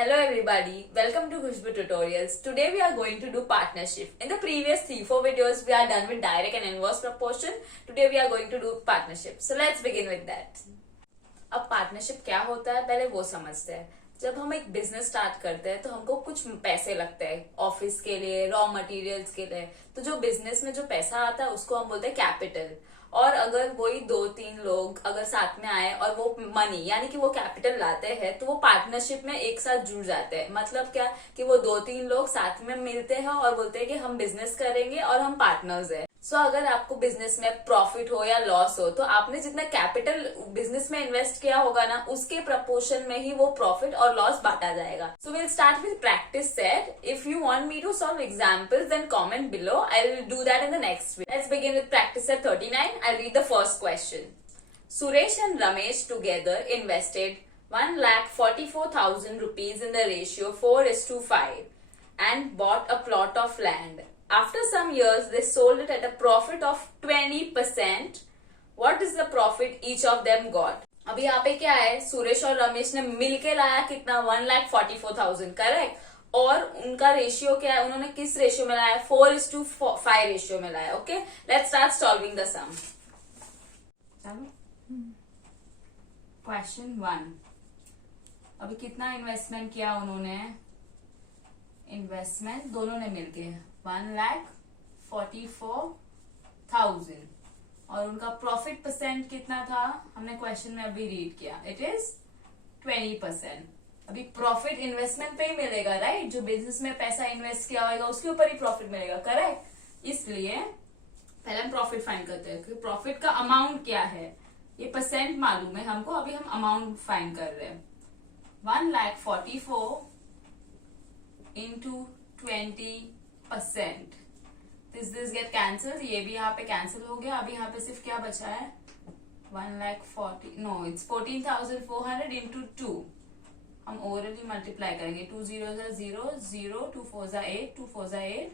Hello everybody, welcome to Khushbu Tutorials. Today we are going to do partnership. In the previous 3-4 videos we are done with direct and inverse proportion. Today we are going to do partnership. So let's begin with that. अब partnership क्या होता है पहले वो समझते हैं. जब हम एक बिजनेस स्टार्ट करते हैं तो हमको कुछ पैसे लगते हैं ऑफिस के लिए, रॉ मटेरियल्स के लिए. तो जो बिजनेस में जो पैसा आता है उसको हम बोलते हैं कैपिटल. और अगर वही 2-3 लोग अगर साथ में आए और वो मनी यानी कि वो कैपिटल लाते हैं तो वो पार्टनरशिप में एक साथ जुड़ जाते हैं. मतलब क्या कि वो 2-3 लोग साथ में मिलते हैं और बोलते हैं कि हम बिजनेस करेंगे और हम पार्टनर्स हैं. सो अगर आपको बिजनेस में प्रॉफिट हो या लॉस हो तो आपने जितना कैपिटल बिजनेस में इन्वेस्ट किया होगा ना उसके प्रपोर्शन में ही वो प्रॉफिट और लॉस बांटा जाएगा. So will start with practice set. If you want me to solve examples then comment below. I will do that in the next video. Let's begin with practice set 39. I read the first question. Suresh and Ramesh together invested 1,44,000 rupees in the ratio 4:5 and bought a plot of land. After some years, they sold it at a profit of 20%. What is the profit each of them got? अभी यहाँ पे क्या है, सुरेश और रमेश ने मिलके लाया कितना 1,44,000 करेक्ट. और उनका रेशियो क्या है, उन्होंने किस रेशियो में लाया, 4:5 रेशियो में लाया. Okay, let's start solving the sum. Question 1. अभी कितना इन्वेस्टमेंट किया उन्होंने, इन्वेस्टमेंट दोनों ने मिलके 1,44,000 और उनका प्रॉफिट परसेंट कितना था हमने क्वेश्चन में अभी रीड किया, इट इज 20%. अभी प्रॉफिट इन्वेस्टमेंट पे ही मिलेगा राइट. जो बिजनेस में पैसा इन्वेस्ट किया होगा उसके ऊपर ही प्रॉफिट मिलेगा करेक्ट. इसलिए पहले हम प्रॉफिट फाइंड करते हैं कि प्रॉफिट का अमाउंट क्या है. ये परसेंट मालूम है हमको, अभी हम अमाउंट फाइंड कर रहे हैं. 1,44,000 into 20%. दिस गेट कैंसल, ये भी यहाँ पे कैंसल हो गया. अभी यहाँ पे सिर्फ क्या बचा है, 1,40,000 नो इट्स 14,400 into 2. हम ओवरऑल मल्टीप्लाई करेंगे. 2 0 0 0 2 4 8 2 4 8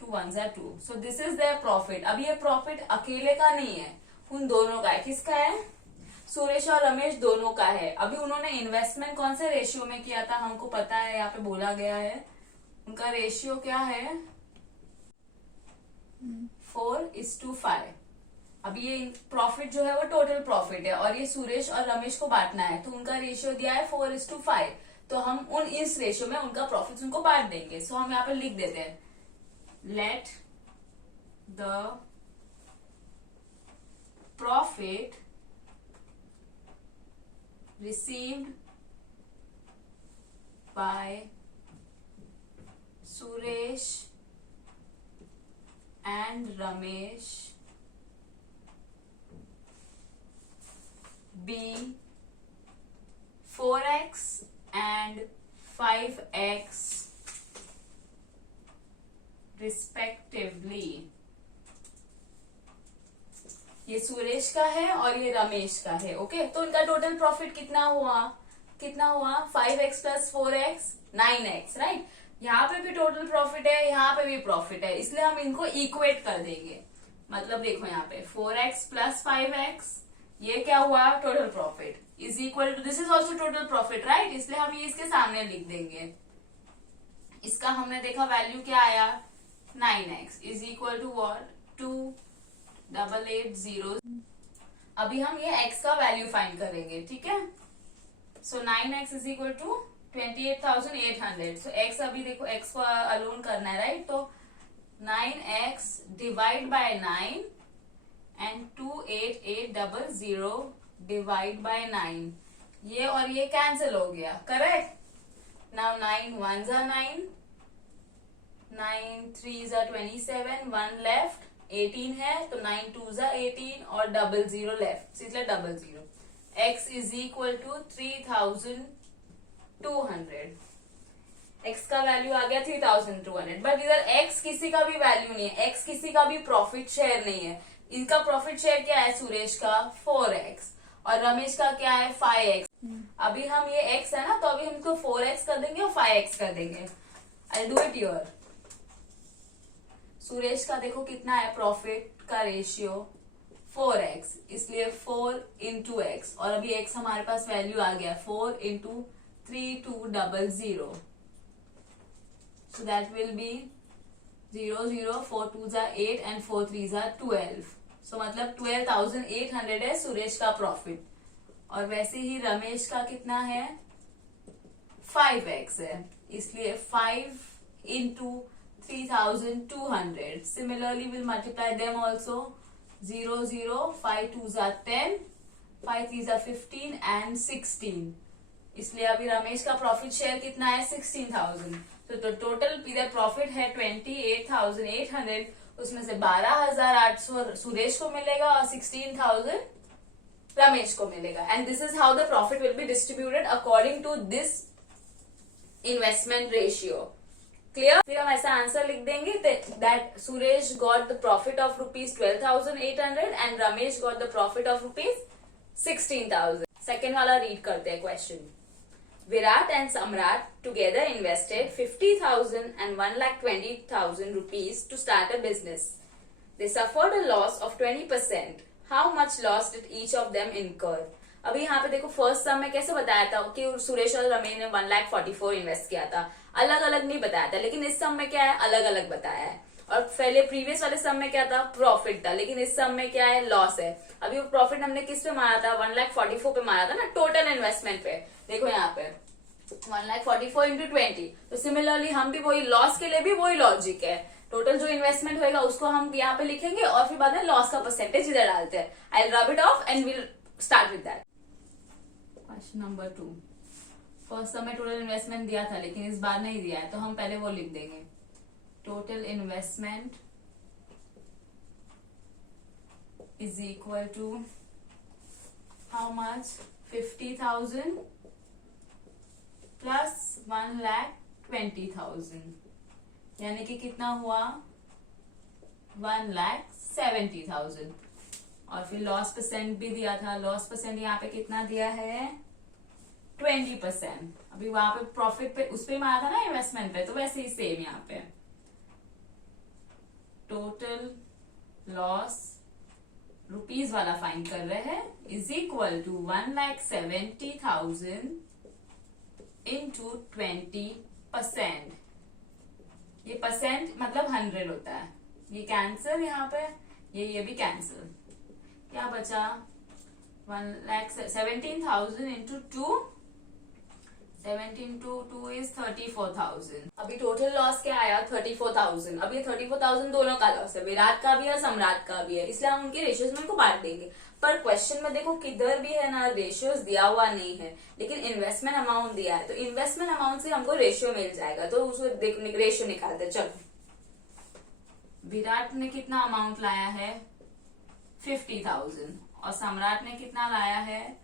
2 1 2. So this is their profit. अभी ये प्रॉफिट अकेले का नहीं है, उन दोनों का है. किसका है, सुरेश और रमेश दोनों का है. अभी उन्होंने इन्वेस्टमेंट कौन से रेशियो में किया था हमको पता है, यहाँ पे बोला गया है. उनका रेशियो क्या है, 4:5. अभी ये प्रॉफिट जो है वो टोटल प्रॉफिट है और ये सुरेश और रमेश को बांटना है तो उनका रेशियो दिया है 4:5. तो हम उन इस रेशियो में उनका प्रॉफिट उनको बांट देंगे. सो हम यहाँ पे लिख देते हैं, let the profit received by Suresh and Ramesh be 4x and 5x respectively. ये सुरेश का है और ये रमेश का है. ओके, तो इनका टोटल प्रॉफिट कितना हुआ 5x plus 4x 9x right. यहाँ पे भी टोटल प्रॉफिट है, यहाँ पे भी प्रॉफिट है, इसलिए हम इनको इक्वेट कर देंगे. मतलब देखो यहाँ पे 4x plus 5x ये क्या हुआ, total profit is equal to this is also total profit right. इसलिए हम ये इसके सामने लिख देंगे. इसका हमने देखा वैल्यू क्या आया, 9x is equal to what 2,880. अभी हम ये x का वैल्यू फाइंड करेंगे. ठीक है, so 9x is equal to 28,800. So x अभी देखो x को अलोन करना है राइट. तो 9x divide by 9 and 2,880 divide by 9. ये और ये कैंसिल हो गया correct. Now 9 1s are 9, 9 3s are 27, 1 left 18 है तो 9 2s are 18 और 00 लेफ्ट, इसलिए 00. x is equal to 3,200. x का वैल्यू आ गया 3,200. बट इधर x किसी का भी वैल्यू नहीं है, x किसी का भी प्रॉफिट शेयर नहीं है. इनका प्रॉफिट शेयर क्या है, सुरेश का 4x और रमेश का क्या है 5x. अभी हम ये x है ना तो अभी हम इसको 4x कर देंगे और 5x कर देंगे. I do it your. Suresh का देखो कितना है प्रॉफिट का रेशियो 4x, इसलिए 4 into x और अभी x हमारे पास वैल्यू आ गया 4 into 3200. So that will be 0 0 4 2s are 8 and 4 3s are 12. So मतलब 12,800 है सुरेश का प्रॉफिट, और वैसे ही रमेश का कितना है 5x है, इसलिए 5 into 3,200. Similarly we'll multiply them also. 0 0 5 2s are 10, 5 3s are 15 and 16. इसलिए अभी रमेश का प्रॉफिट शेयर कितना है 16,000. तो टोटल इधर प्रॉफिट है 28,800. उसमें से 12,800 सुरेश को मिलेगा और 16,000 रमेश को मिलेगा. And this is how the profit will be distributed according to this investment ratio. Clear? फिर हम ऐसा आंसर लिख देंगे that Suresh got the profit of ₹12,800 and Ramesh got the profit of ₹16,000. Second वाला रीड करते हैं question. Virat and Samrat together invested 50,000 and 1,20,000 rupees to start a business. They suffered a loss of 20%. How much loss did each of them incur? अभी यहाँ पे देखो first सम में कैसे बताया था कि सुरेश और रमेश ने 1,44,000 इन्वेस्ट किया था, अलग अलग नहीं बताया था. लेकिन इस सम में क्या है अलग अलग बताया है. और पहले प्रीवियस वाले सम में क्या था प्रॉफिट था, लेकिन इस सम में क्या है लॉस है. अभी वो प्रॉफिट हमने किस पे मारा था 1,44,000 पे मारा था ना टोटल इन्वेस्टमेंट पे. देखो यहाँ पे 1,44,000 into 20. तो सिमिलरली हम भी वही लॉस के लिए भी वही लॉजिक है. टोटल जो इन्वेस्टमेंट होगा उसको हम यहाँ पे लिखेंगे और फिर बाद में लॉस का परसेंटेज इधर डालते हैं. I rub it off and will start with that. Question number 2. First समय टोटल इन्वेस्टमेंट दिया था लेकिन इस बार नहीं दिया है, तो हम पहले वो लिख देंगे. Total investment is equal to how much 50,000 plus 1,20,000, यानी कि कितना हुआ 1,70,000. और फिर लॉस परसेंट भी दिया था. लॉस परसेंट यहाँ पे कितना दिया है 20%. अभी वहां पे प्रॉफिट पे उस पे मारा था ना इन्वेस्टमेंट पे, तो वैसे ही सेम यहाँ पे टोटल लॉस रुपीज वाला फाइंड कर रहे हैं इज इक्वल टू 1,70,000 into 20%. ये परसेंट मतलब 100 होता है. ये कैंसिल यहाँ पे, ये भी कैंसिल. क्या बचा 1,17,000 into 2. 17 to 2 is 34,000. अभी टोटल लॉस क्या आया 34,000. अब ये 34,000 दोनों का लॉस है, विराट का भी है सम्राट का भी है, इसलिए हम उनके रेशियोज में इनको बांट देंगे. पर क्वेश्चन में देखो किधर भी है ना रेशियोज दिया हुआ नहीं है, लेकिन इन्वेस्टमेंट अमाउंट दिया है. तो इन्वेस्टमेंट अमाउंट से हमको रेशियो मिल जाएगा, तो उसको रेशियो निकालते. चलो विराट ने कितना अमाउंट लाया है 50,000 और सम्राट ने कितना लाया है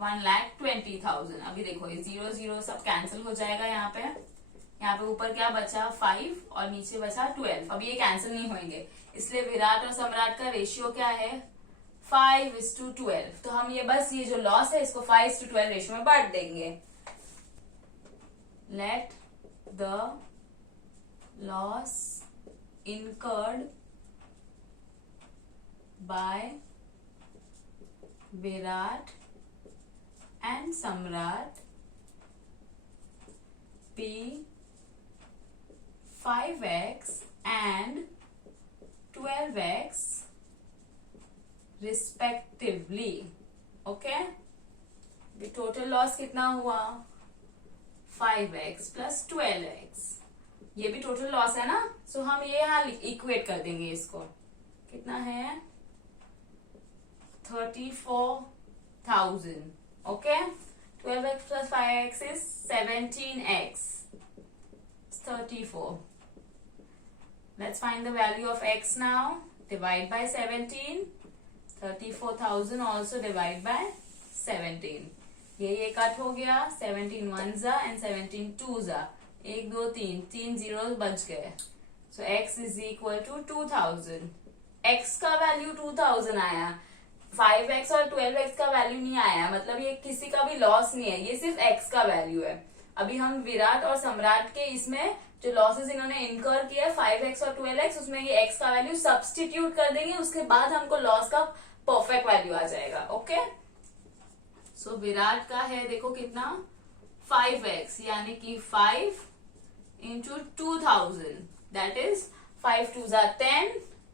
1,20,000. अभी देखो ये 0 0 सब कैंसिल हो जाएगा. यहाँ पे ऊपर क्या बचा 5 और नीचे बचा 12. अब ये कैंसिल नहीं होंगे, इसलिए विराट और सम्राट का रेशियो क्या है 5:12. तो हम ये बस ये जो लॉस है इसको 5:12 रेशियो में बांट देंगे. Let the loss incurred by Virat and Samrat be 5x and 12x respectively. Okay, total loss कितना हुआ 5x प्लस 12x. ये भी टोटल लॉस है ना, सो हम ये यहाँ इक्वेट कर देंगे इसको. कितना है 34,000. Okay, 12x plus 5x is 17x. It's 34. Let's find the value of x now. Divide by 17. 34,000 also divide by 17. ये कट हो गया. 17 ones are and 17 twos are. 1 2 3 3 zeros बच गए. So x is equal to 2,000. x का value 2,000 आया. 5x और 12x का value नहीं आया, मतलब ये किसी का भी लॉस नहीं है, ये सिर्फ x का वैल्यू है. अभी हम विराट और सम्राट के इसमें जो लॉसेस इन्होंने इनकर किया है 5x और 12x, उसमें ये x का वैल्यू सब्सटीट्यूट कर देंगे. उसके बाद हमको लॉस का परफेक्ट वैल्यू आ जाएगा. ओके, सो विराट का है देखो कितना 5x, यानी कि 5 into 2000, that is 5 2s are 10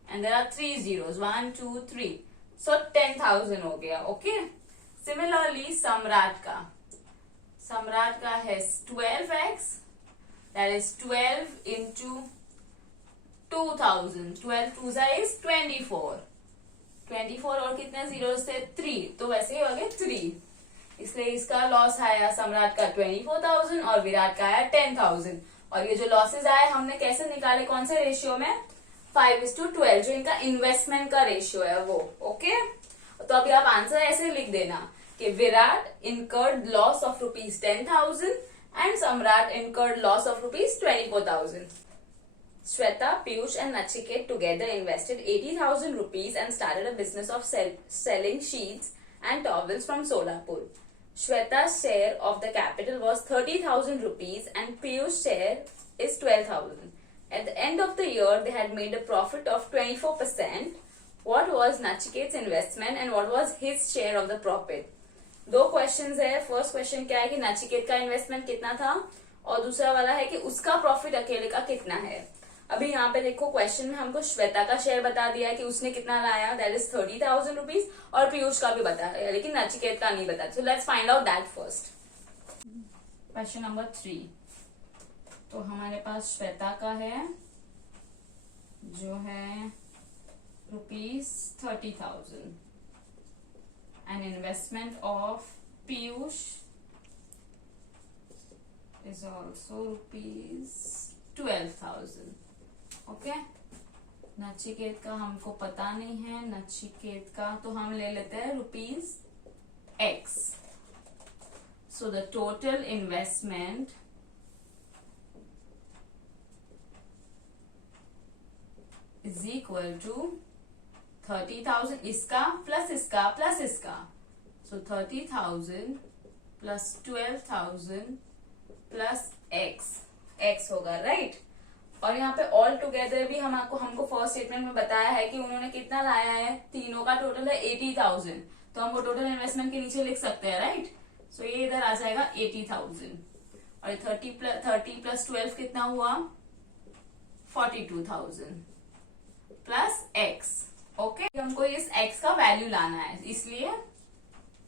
and there are 3 zeros, 1 2 3, so 10,000 हो गया. ओके. सिमिलरली सम्राट का है 12x, that is 12 into 2000, 12 2s is 24, 24 और कितने जीरो से 3, तो वैसे ही हो गया 3. इसलिए इसका लॉस आया सम्राट का 24,000 और विराट का आया 10,000. और ये जो लॉसेस आए हमने कैसे निकाले, कौन से रेशियो में, 5:12, जो इनका इन्वेस्टमेंट का रेशियो है वो. ओके. तो अभी आप आंसर ऐसे लिख देना कि Virat incurred loss of ₹10,000 and Samrat incurred loss of ₹24,000. Shweta, Piyush and Nachiket together invested 80,000 rupees and started a business of selling sheets and towels from Solapur. Shweta's share of the capital was 30,000 rupees and Piyush's share is 12,000. At the end of the year, they had made a profit of 24%. What was Nachiket's investment and what was his share of the profit? दो questions है. First question क्या है कि नचिकेत का investment कितना था और दूसरा वाला है कि उसका प्रॉफिट अकेले का कितना है. अभी यहाँ पे देखो क्वेश्चन में हमको श्वेता का शेयर बता दिया है कि उसने कितना लाया, दैट इज 30,000 रुपीज, और पीयूष का भी बताया लेकिन नचिकेत का नहीं बताया. So let's find out that first. Question number 3. तो हमारे पास श्वेता का है जो है ₹30,000 and investment of Piyush is also ₹12,000. Okay. Nachiket का हमको पता नहीं है, नचिकेत का तो हम ले लेते हैं ₹X. So the total investment is equal to 30,000 इसका प्लस इसका प्लस इसका. सो 30,000 प्लस 12,000 प्लस x होगा, राइट. और यहाँ पे ऑल टुगेदर भी हमको फर्स्ट स्टेटमेंट में बताया है कि उन्होंने कितना लाया है, तीनों का टोटल है 80,000, तो हम वो टोटल इन्वेस्टमेंट के नीचे लिख सकते हैं, राइट. सो ये इधर आ जाएगा 80,000 और 30 प्लस 12 कितना हुआ, 42,000 प्लस x. ओके. हमको इस x का वैल्यू लाना है, इसलिए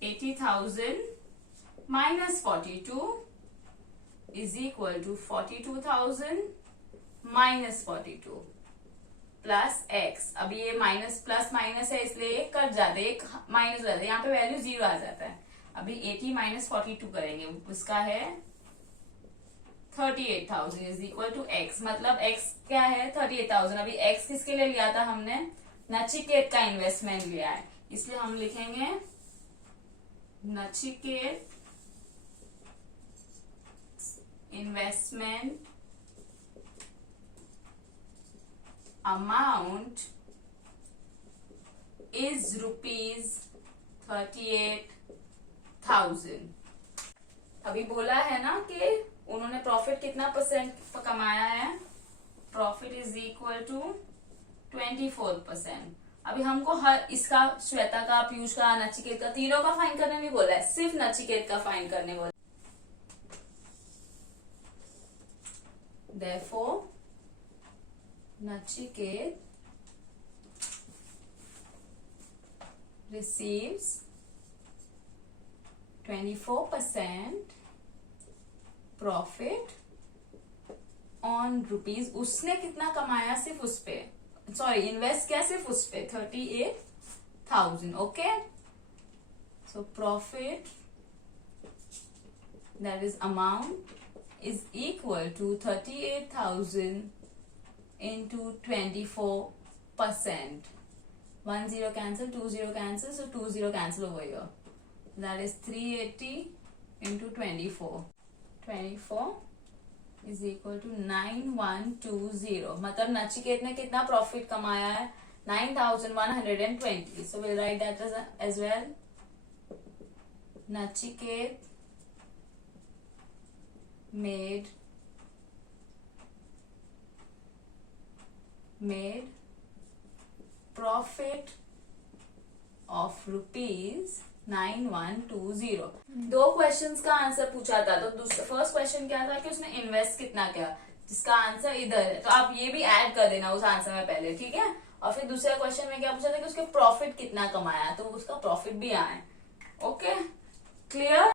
80,000 minus 42 is equal to 42,000 minus 42 plus x. अभी ये माइनस प्लस माइनस है इसलिए एक कट जाते, एक माइनस हो जाता है, यहाँ पे वैल्यू 0 आ जाता है. अभी 80 माइनस 42 करेंगे, उसका है 38,000 इज इक्वल टू x. मतलब x क्या है, 38,000. अभी x किसके लिए लिया था हमने, नचिकेत का इन्वेस्टमेंट लिया है, इसलिए हम लिखेंगे नचिकेत investment amount is ₹38,000. अभी बोला है ना कि उन्होंने प्रॉफिट कितना परसेंट कमाया है, प्रॉफिट इज इक्वल टू 24%. अभी हमको हर इसका, श्वेता का, पीयूष का, नचिकेत का, तीनों का फाइन करने नहीं बोला है, सिर्फ नचिकेत का फाइन करने बोला. Therefore, Nachiket receives 24% profit on rupees. उसने कितना कमाया सिर्फ उस पे, सॉरी इन्वेस्ट किया सिर्फ उस पे, 38,000. Okay. So profit that is amount is equal to 38,000 into 24%. 1 0 cancel, 2 0 cancel, so 2 0 cancel over here. That is 380 into 24. 24 is equal to 9120. मतलब नचिकेत ने कितना प्रॉफिट कमाया है, 9,120. So we'll write that as well. Nachiket made profit of rupees 9120। दो questions का answer पूछा था, तो फर्स्ट क्वेश्चन क्या था कि उसने इन्वेस्ट कितना किया, जिसका आंसर इधर है, तो आप ये भी ऐड कर देना उस आंसर में पहले, ठीक है। और फिर दूसरे क्वेश्चन में क्या पूछा था कि उसके प्रॉफिट कितना कमाया, तो उसका प्रॉफिट भी आए। Okay, clear.